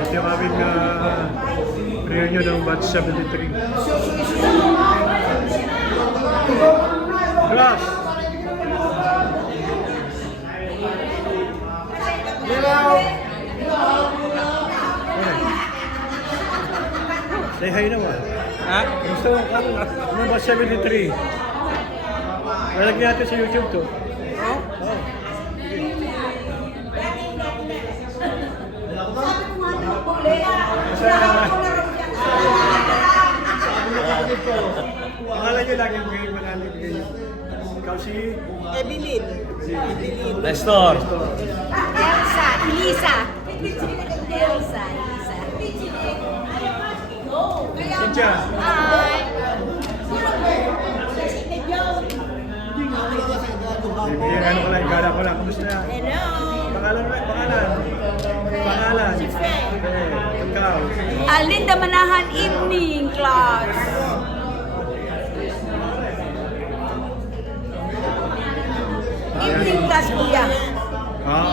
Ito yung aming reunion ng batch 73. Grass! Say hi naman. Ha? Gusto mo ano batch 73? Nalagyan natin sa YouTube to. Oo. Oh. Pangalan niyo lagi mo yung malalim kayo. Ikaw si? Evelyn. Nestor. Elsa, Elisa. Elsa. Cynthia. Hi. Bibigyan ano ko lang, igala ko lang. Kumusta yan? Hello. Pangalan mo, pangalan. Pangalan. Si Fred. Ikaw. Linda Manahan Evening Class. Evening class kuya. Oo.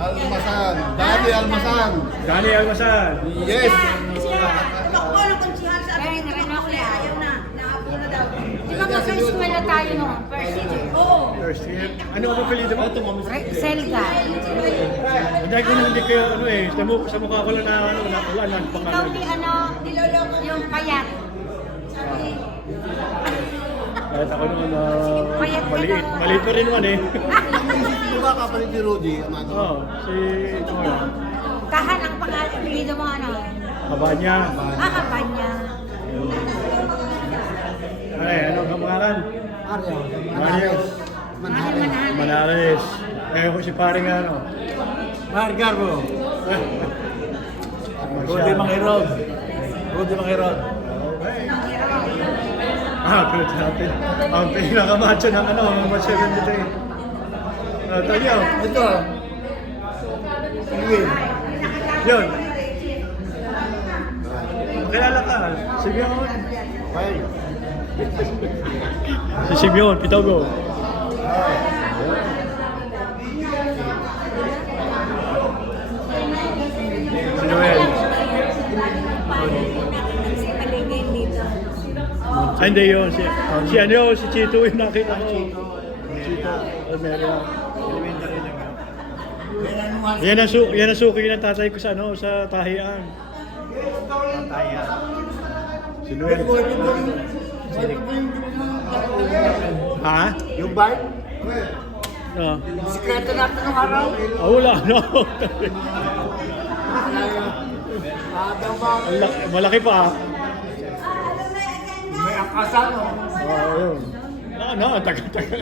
Almasan. Dani Almasan. Dani Almasan. Yes. Tumakbo ng konsihan sa atin. Ayaw na. Naapo na daw. Di ba mag-first school na tayo no? First year. Oo. First year. Ano ang apelido mo? Selga. Dahil kung hindi kayo ano eh, sa mukha ko lang na ano, wala na Ikaw pangalan. di ano, niloloko yung payat. Kahit ako naman Payat ka maliit. na. Maliit pa rin naman eh. Di ba kapalit ni Rudy? Amado? Oo, si Kahan ang pangalan. Dito mo ano? Kabanya. Kapanya. Ay, ano ang pangalan? Arya. Mario. Manahan. Manares. Eh, ako si paring ano. Margarbo. Rudy Mangirod. Rudy Mangirod. Kulit natin. Ang pinakamacho ng ano, ang mga 73. Talyo. Ito. Sige. Yun. Makilala ka. Simeon. Bye. Si Simeon, Pitogo. Si Noel. Ay, hindi yun. Si ano yun, si Chito yung nakita ko. Chito. Almeria. Elementary lang yun. Yan ang suki ng tatay ko sa ano, sa tahian. Si Noel. Ha? Yung bike? No. Sikreto natin ng araw. Wala, no. Malaki pa. May akasan, no? Oo, yun. Ano, tagal-tagal.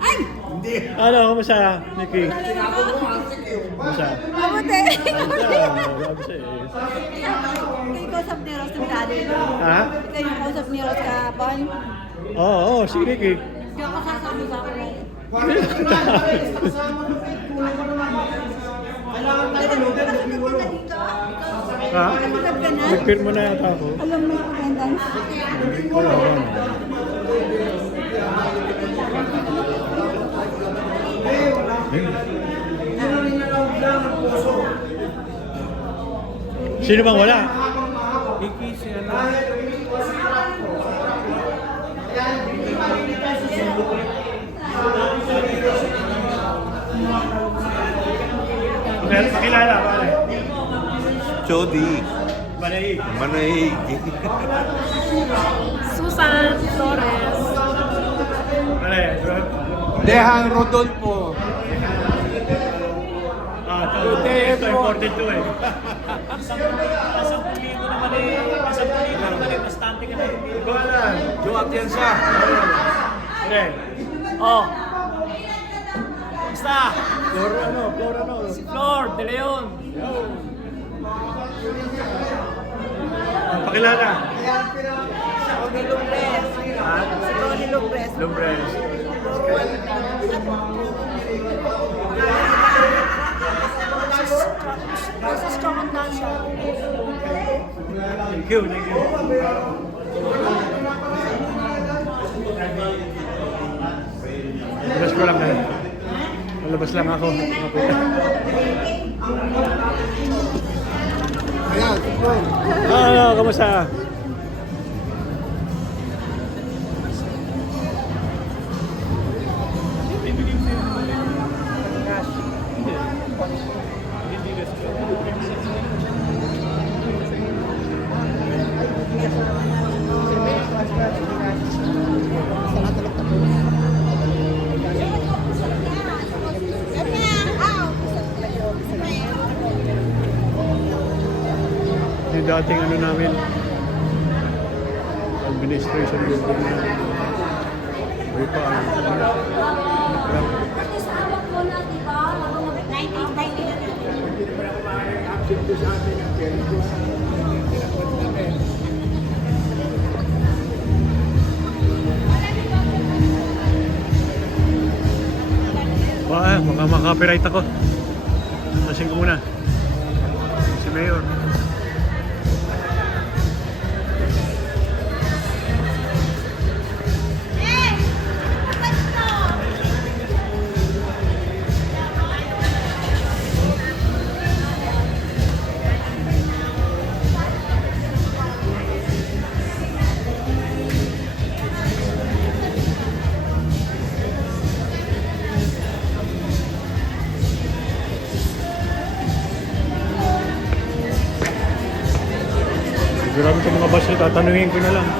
Ay! Hindi. Ano, kumusta, Nikki? Sinabi mo, asik yun. Kumusta? Mabuti. Kumusta eh. Ikaw kausap ni Ross ng daddy. Ha? Ikaw yung kausap ni Ross kahapon. Oo, sige, Nikki. Hindi ako sasabi sa akin. Ha? Nagpapagod ka na? Nag-firm mo na yata ako. Alam mo yung attendance? Wala, wala. Sino bang wala? Kiki si ano? Pakilala, pare. Chody. Manay. Manahig. Susan Flores. Pare, Dehang Rodolfo. ito important to eh. Bastante ka na eh. Wala. Joe Atienza. Pare. Oh. Basta. Flor ano? Si Flor De Leon. Pakilala. Tony Lopez. Si Tony Lopez. Lumbres. Mrs. Chocondansha. Thank you. Alas ko lang na. labas lang ako. Okay. Kamusta? Yung dating ano namin, administration building na. May pa ano. Hawak ko na, di ba? 1990 na natin. Baka maka-copyright ako. Tasin ko muna. Si Mayor. Sigurado itong mga batch nito, tatanungin ko na lang.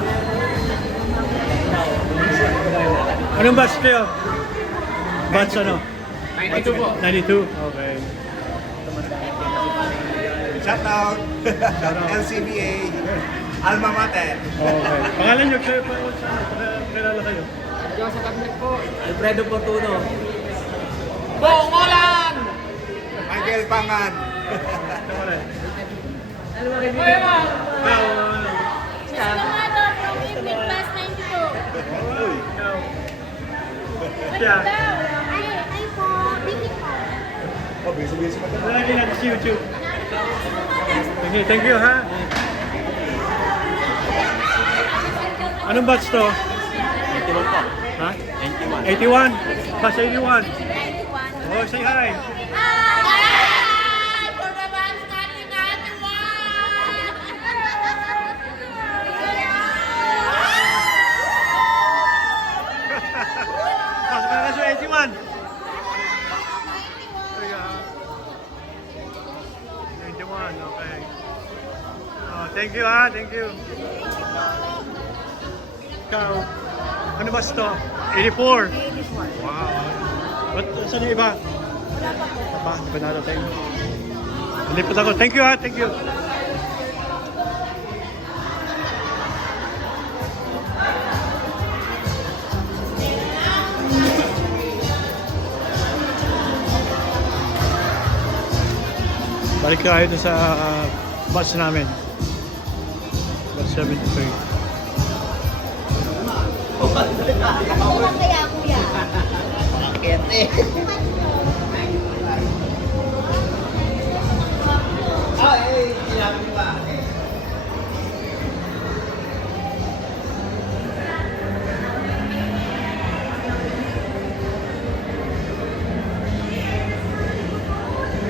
Anong batch kayo? Batch ano? 92 po. 92? Okay. Shout out. LCBA. Alma Mater. Okay. Pangalan nyo, kayo pa kilala kayo? Diyan sa cabinet po. Alfredo Fortuno. Bongolan! Michael Pangan. Ano ba kayo? Sinumado from evening class 92. Siya. Ay po, Vicky po. Oh, busy pa tayo. Lagi natin sa YouTube. Thank you ha. Anong batch to? 81 po. Ha? 81. 81. Batch 81. 91. Oh, say hi. Pasok na sa 81. There you go. 91, okay. Oh, thank you ha, thank you. Ikaw, ano ba ito? 84? 84. Wow. Ba't saan yung iba? Wala pa po. Apa, hindi pa narating. Nalipot ako. Thank you ha, thank you. Balik tayo dun sa batch namin. Batch 73. Ano lang kaya, kuya?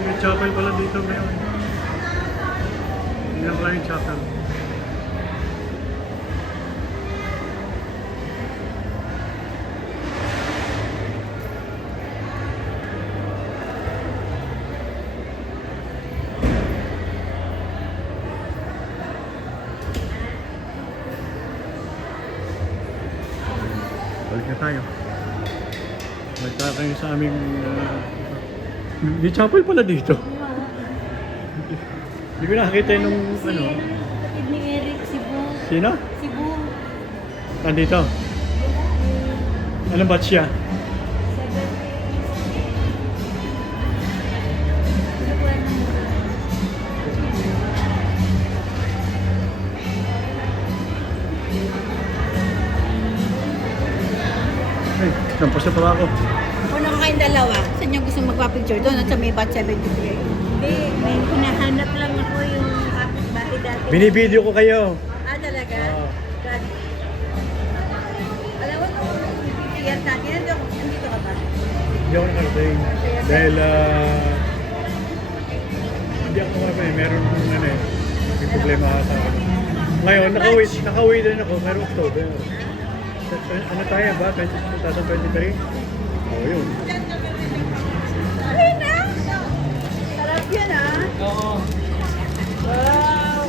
May chapel pala dito ngayon. Hindi lang pala yung chapel. Balik na tayo. Balik tayo sa aming may chapel pala dito. Hindi ko nakakita nung ano. Kapatid ni Eric, Cebu. Sino? Cebu. Nandito. Anong batch siya? 7. Ay, nampos na pala ako. Una ko kayong dalawa. Saan yung gusto magpa-picture doon at sa may bat 73? Hindi, may hinahanap lang ako yung kapitbahay dati. Binibideo ko kayo. Ah, talaga? Oo. God. Alam mo, yan sa akin. Nandito ka ba? Hindi ako nakarating. Dahil, hindi ako meron ano eh, may problema ata ako. Ngayon, nakauwi din ako, pero October. Ano tayo ba? 2023? Oo, yun. Ay na! Sarap yan ah. Oo. Wow!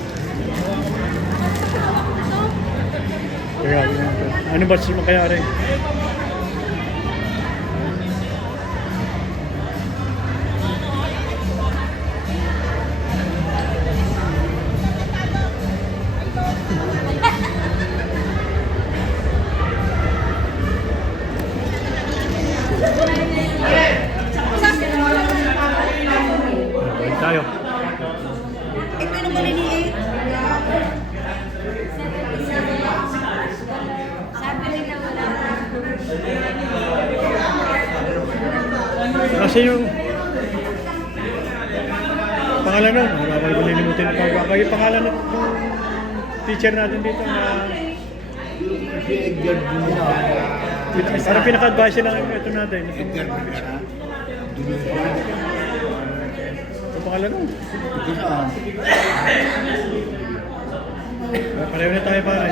Kaya, ano ba si Makayari? Balik tayo. Ito yung maliliit. Sabi rin na wala. Kasi yung pangalan nun, wala ko nilimutin pa. Yung pangalan ng teacher natin dito na parang pinaka-advise ng ito natin. Yung pangalan nun. Pareho na tayo pare.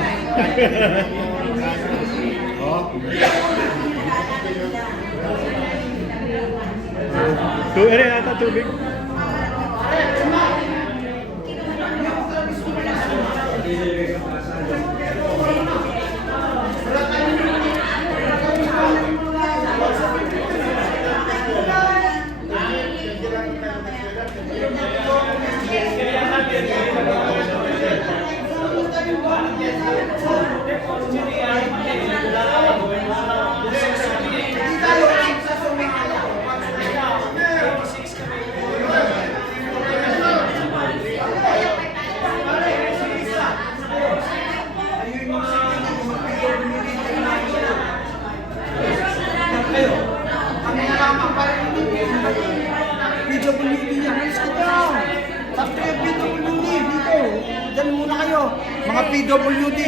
Ere ata tubig. PWD yan. Alis ka dyan. Sakto yung PWD dito. Diyan muna kayo. Mga PWD.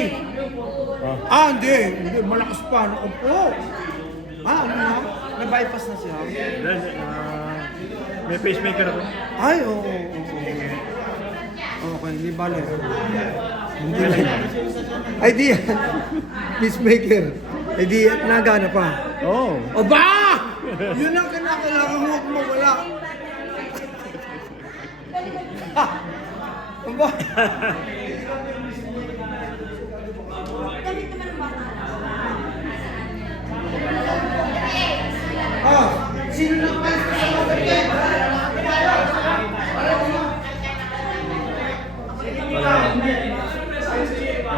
Hindi. Hindi. Malakas pa. Naku po. Ano na? Na-bypass na siya. Then, may pacemaker ako. Ay, oo. Okay, hindi bale. Hindi na yan. Ay, di yan. Peacemaker. Ay, di yan. Nagana pa. Oo. O ba? Yun ang kinakailangan, huwag mo wala. Aba? Sino nang pala sa kapatid?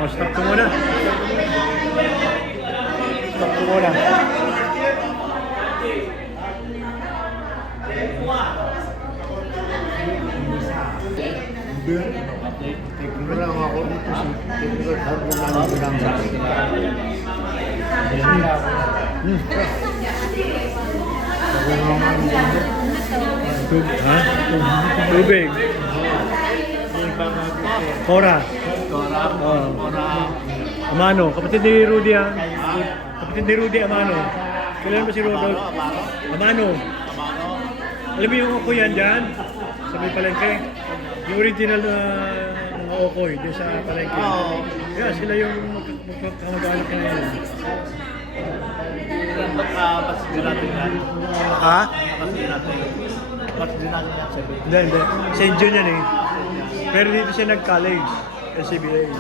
Stop ko muna. Stop ko muna. Tignan lang ako dito si Tignan ako lang bilang sa akin. Ha? Tubig. Cora. Amano. Kapatid ni Rudy yan. Kapatid ni Rudy Amano. Kailan ba si Rodolph? Amano. Alam mo yung Oko yan dyan? Sa may palengke. Yung original na mga Okoy dyan sa palengke. Yeah, sila yung magkakamag-anak na yan. Ha? Hindi. St. John yan eh. Pero dito siya nag-college. SCBA.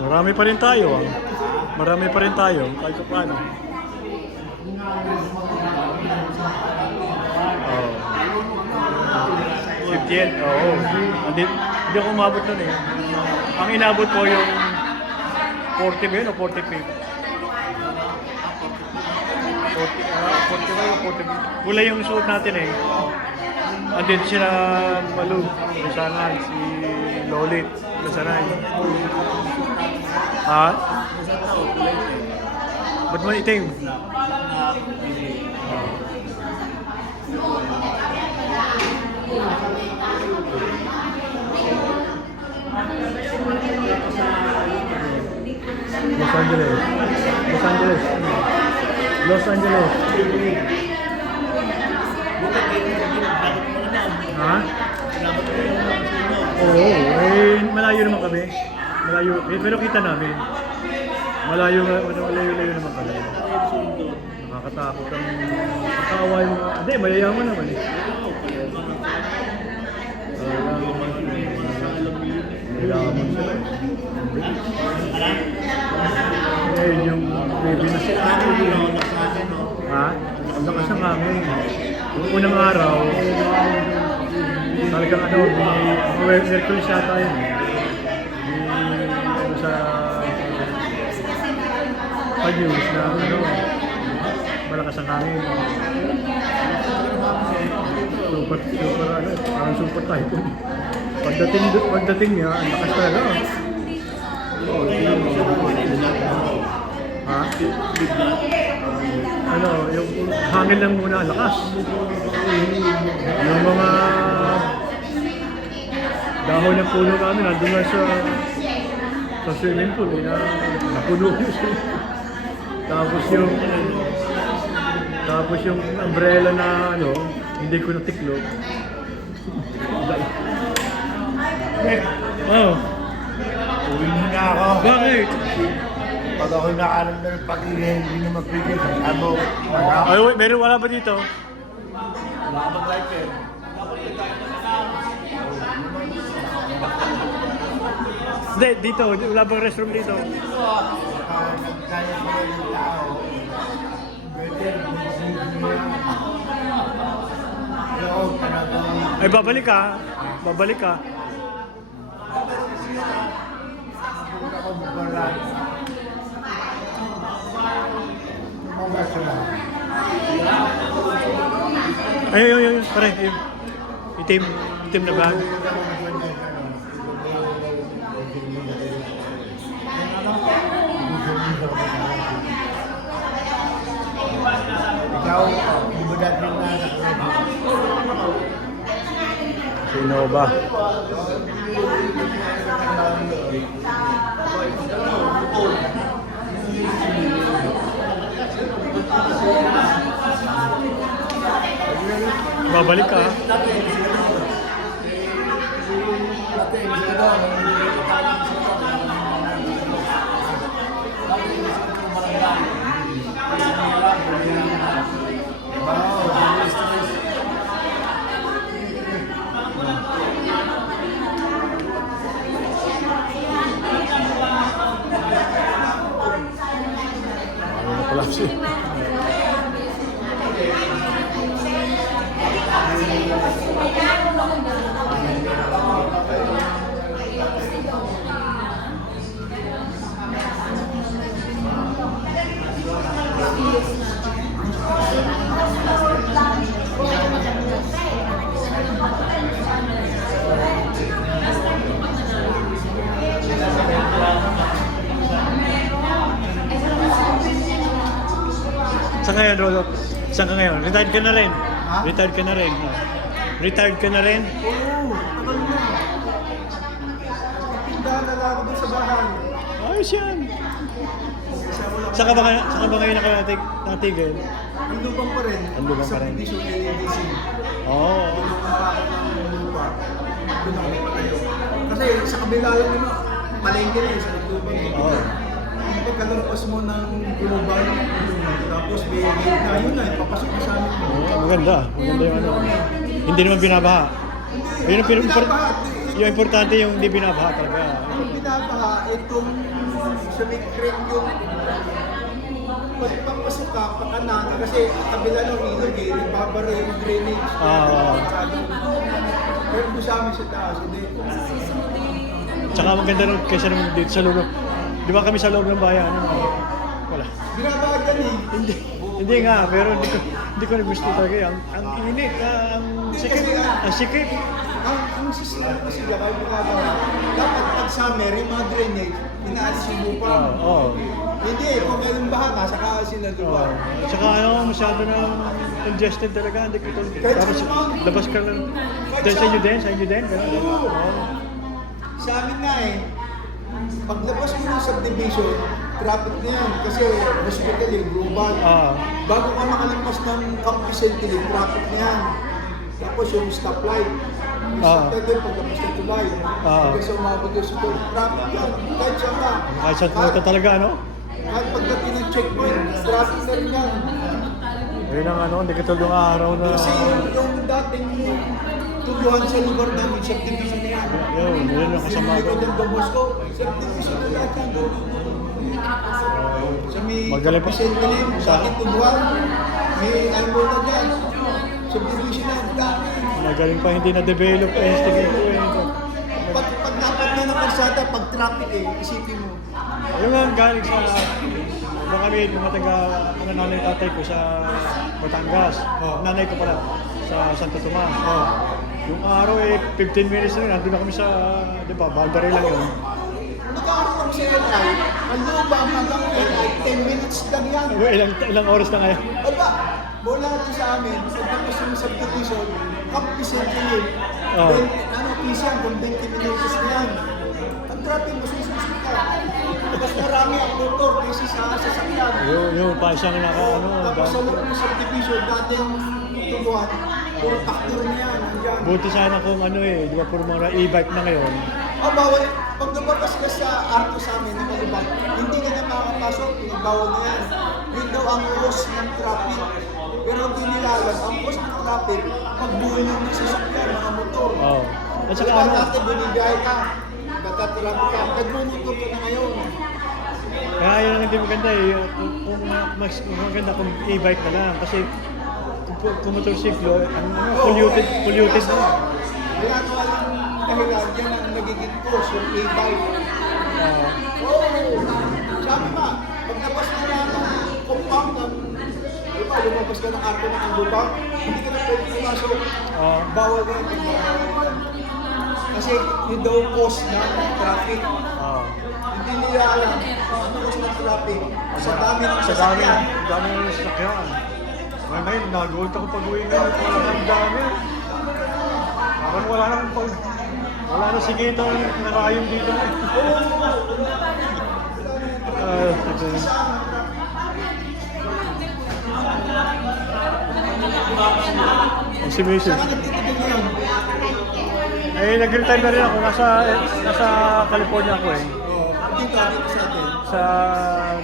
Marami pa rin tayo ah. Marami pa rin tayo. Kahit pa paano. Oh. 58. Oo. Hindi ako umabot nun eh. Ang inabot ko yung 40 ba yun o 45? 40 ba yung 40? Gulay yung suot natin eh. Andito sila Malu, Kasanan, si Lolit, Kasanan. Ha? Ba't mo itim? Los Angeles. Los Angeles. Los Angeles. Ha? Oo, eh, malayo naman kami. Malayo, eh, pero kita namin. Malayo naman kami. Nakakatakot ang kaaway mo. Hindi, mayayaman naman eh. Mayayaman sila. Eh, yung baby na sila. Ha? Ang lakas ng hangin. Yung unang araw, talagang ano, may Mercury yata yun. May sa news na ano, malakas ang hangin. Super ano, parang super typhoon. Pagdating niya, ang lakas talaga. Ha? Ano, yung hangin lang muna, lakas. Yung mga dahon ng puno namin, nandun nga sa swimming pool, napuno yun. Tapos yung umbrella na ano, hindi ko natiklop. Oh. Uwi na ako. Bakit? Pag ako'y nakaramdam ng pag-ingay, hindi na mapigil. Amo, Ay, wait, meron wala ba dito? Hindi, dito. Wala bang restroom dito? nagkaya ko rin ng tao. Better, oo, talagang Ay, babalik ka. Babalik ka. ako mabalan. Magas na. Ay, pare. Ayun. Itim na bag. Ikaw, hindi mo dati na Sino ba? Babalik ka. Collapse. Saan ka ngayon, Rolo? Saan ka ngayon? Retired ka na rin? Ha? Retired ka na rin? Retired ka na rin? Oo, tagal na. Tindahan na lang ako doon sa bahay. Ayos yan. Saan ka ba ngayon nakatigil? Ang lupang pa rin. Ang lupang pa rin. Sa Division LADC. Oo. Tulungan pa ako ng lupa. Doon ako patayo. Kasi sa kabila lang naman, palengke na sa lupang. Oo. Yung pagkalampas mo ng global, tapos may gate na, yun na, ipapasok mo sa amin. Oo, maganda. Maganda yung ano. Hindi naman binabaha. Ayun, pero yung importante yung hindi binabaha talaga. Yung binabaha, itong sa may creek yung pagpapasok ka, pakanan, kasi kabila ng ilog eh, nagbabara yung drainage. Pero kung sa amin sa taas, hindi. Tsaka maganda rin kaysa naman dito sa loob. Di ba kami sa loob ng bayan? Wala. Binabaha dyan eh. Hindi nga, pero hindi ko na gusto talaga. Ang init, ang sikip. Ang sikip. Ang sistema kasi kapag binabaha, dapat pag summer, yung mga drainage, inaalis yung lupa. Oo. Hindi eh, kung kailang baha, nasa kaasin na diba? Tsaka ano, masyado na congested talaga. Hindi ko ito. Tapos labas ka lang. Dahil sa inyo din? Sa inyo din? Ganun. Oo. Sa amin nga eh, paglabas mo ng subdivision, traffic na yan. Kasi hospital yung global. Bago ka makalimpas ng Camp Vicente, yung traffic na yan. Tapos yung stoplight. Yung stoplight din pagkapos ng tulay. Hanggang sa umabot yung sutol. Traffic yan. Kahit siya ka. Kahit sa pumunta talaga, ano? Kahit pagdating ng checkpoint, traffic na rin yan. Ayun ang ano, hindi katulad yung araw na... Kasi yung dating tuluhan sa lugar namin, subdivision na yan. Yun yung kasama ko. Sinuli ko ng Don Bosco, subdivision na lahat yan. Sa may Magaling pa. Vicente Lim, sa akin tuluhan, may Aimor na dyan. Subdivision na, dami. Magaling pa hindi na-develop eh. Estimate ko eh. Pag dapat na ng karsada, pag traffic isipin mo. Yung nga galing sa... Nung kami, yung taga, ano nanay tatay ko sa Batangas. Nanay ko pala sa Santo Tomas. Yung araw eh, 15 minutes na yun. Nandun na kami sa, di ba, Baldaré lang yun. Nag-aaral kami sa LI, ang lubang hanggang LI, 10 minutes lang yan. Ilang oras na ngayon? Aba, bola ito sa amin, pagkakos yung subdivision, Camp Vicente yun. Ano, easy yan, kung 20 minutes na yan. Ang traffic, masususin ka. Mas marami ang motor kasi sa sasakyan. Yung pa siyang ano. Tapos sa loob ng subdivision, dati yung tuluhan, puro factor na yan. Nandiyan. Buti sana kung ano eh, di ba puro mga e-bike na ngayon. Bawal. Pag lumabas ka sa Arco sa amin, nakalubag, hindi ka na makakapasok, bawal na yan. Yun daw ang cause ng traffic. Pero hindi nila alam, ang cause ng traffic, pagbuhay ng sasakyan, mga motor. At saka Diba ano, dati binibiyahe ka, nagtatraffic ka, nagmumotor ka na ngayon. kaya yun ang hindi maganda eh. Kung mas maganda kung e-bike na lang. Kasi kung motorsiklo, polluted na. Kaya naman yung dahilan, yan ang nagiging cause, yung e-bike. Sabi ba, pag labas na lang ng compound ng, di ba, lumabas ka ng arko ng lubang, hindi ka na pwede pumasok. Bawal na yung kasi yun daw cause ng traffic. Hindi nila alam ano cause ng traffic. Sa dami ng sasakyan. Dami ng sasakyan. Ngayon, nag-gold ako pag-uwi ngayon. Wala nang dami. Parang wala nang pag... Wala na sigito nakayong dito. Si Mason. Saka nagtitigil ngayon. Eh, nag-retire na rin ako. Nasa California ako eh. Dito sa atin. Sa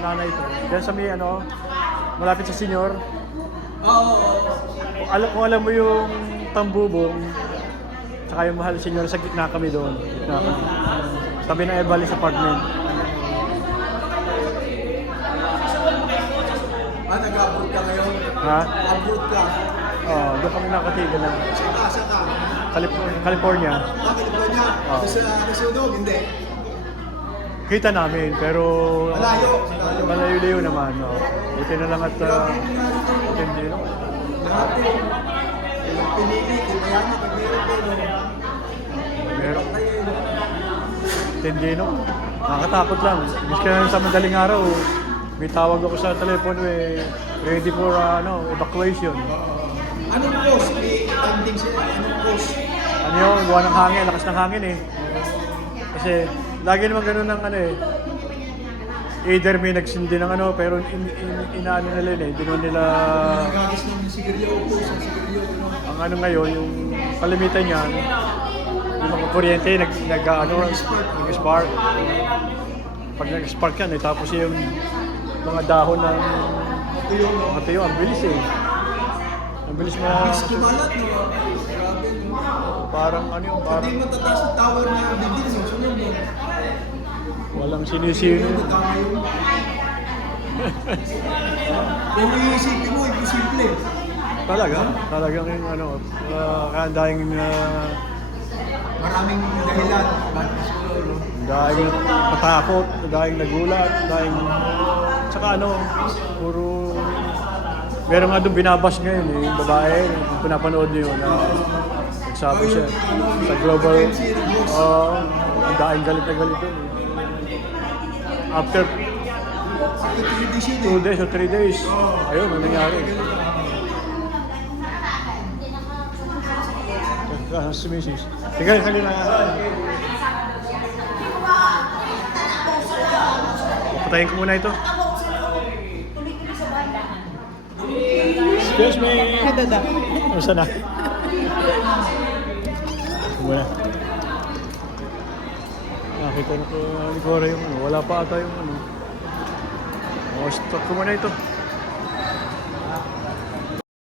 nanay ko. Diyan sa may ano, malapit sa senior. Kung alam mo yung Tambubong, tsaka yung mahal senior, sa gitna kami doon. Gitna kami. Tabi ng Evalis apartment. Nag-abroad ka ngayon? Ha? Abroad ka? Oo, doon kami nakatigan na. Saka? California. California? Sa Nasunog? Hindi. Kita namin, pero Malayo. malayo-layo naman. No. Buti na lang at hindi, no? Lahat yung pinili, mayaman, meron pero Meron. Hindi, no? Nakakatakot lang. Miski na sa madaling araw, may tawag ako sa telepono eh, ready for evacuation. anong cause? May landing sila. Anong cause? Ano yun? Gawa ng hangin, lakas ng hangin eh. Kasi lagi naman ganun ng ano eh. Either may nagsindi ng ano, pero inaano nila yun eh. Hindi naman nila... Nagagis ng sigarilyo o cause ng sigarilyo. Ang ano ngayon, yung kalimitan niyan, yung mga kuryente, nag-spark. Pag nag-spark yan eh, tapos yung mga dahon ng mga tuyo, ang bilis eh. Ang bilis na... Kumalat, no? Grabe, no? Parang ano yung parang... Hindi matataas ang tower na bigil, sunod mo. Walang sinisino. Tama yun. Kung iisipin mo, imposible. Talagang yung ano, kaya dahil Maraming dahilan. Bakit siguro, no? dahil matakot, dahil nagulat, dahil... Tsaka ano, puro... Meron nga doon binabash ngayon eh, yung babae, pinapanood niyo yun. Nagsabi siya sa global... ang dahil galit na galit yun eh. After 2 days or 3 days, ayun, ano nangyari. Si Mrs. Tingnan kanina. Patayin ko muna ito. Ako sa loob. Tuloy-tuloy sa banda. Excuse me. Masa na? Muna. Nakita na ko ni Cora yung ano. Wala pa ata yung ano. Stop ko muna ito.